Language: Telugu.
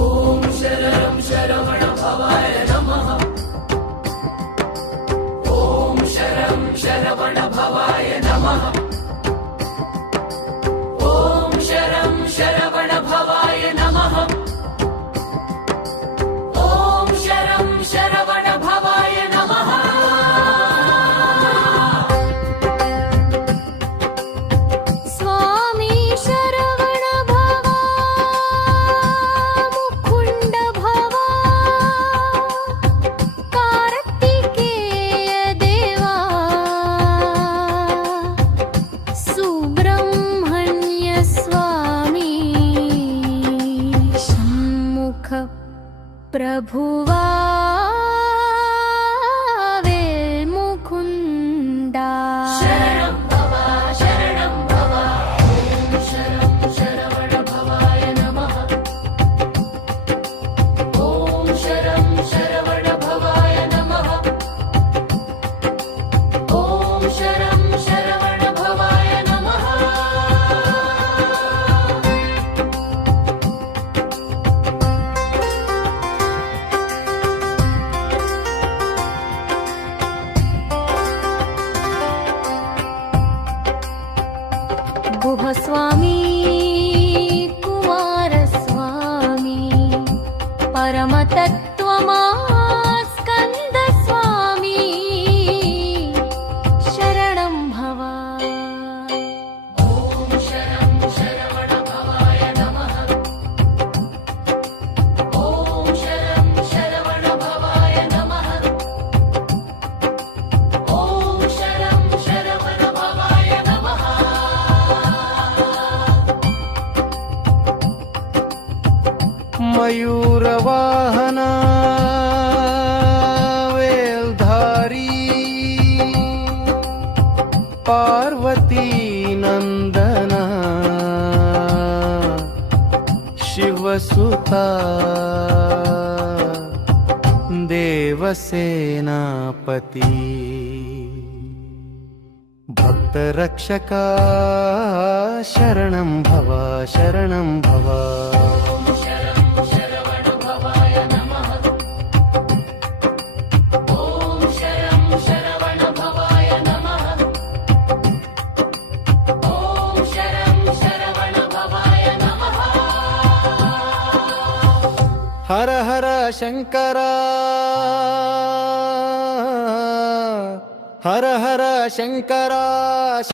ఓం శరణం శరవణ భవాయ నమః. ఓం శరం శరవణ భవాయ నమః. ఓం శరం శరవణ భవాయ నమః. ఓం శరం శరవణ భవాయ నమః. స్వామి శరవణ భవ ముకుండ భవ కార్తికేయ దేవా సుబ్రహ్మణ్య స్వామి షణ్ముఖ ప్రభువా వేల్ముకుండా శరణం భవ శరణం భవ. ఓం శరం శరవణ భవాయ నమః. ఓం శరం శరవణ భవాయ నమః. ఓం శరం శరవణ భవాయ నమః. గుహస్వామి కుమారస్వామి పరమతత్వమా స్కంద స్వామి శరణం భవ. ఓం శరం శరవణ భవాయ నమః. ఓం శరం శరవణ భవాయ నమః. ఓం శరం శరవణ భవాయ నమః. మయూరవాహన వేల్ధారీ పార్వతీ నందన శివసుతా దేవసేనాపతి భక్తరక్షకా శరణం భవ శరణం భవ. ఓం శరం శరవణ భవాయ నమః. ఓం శరం శరవణ భవాయ నమః. ఓం శరం శరవణ భవాయ నమః. హర హర శంకర హర హర శంకర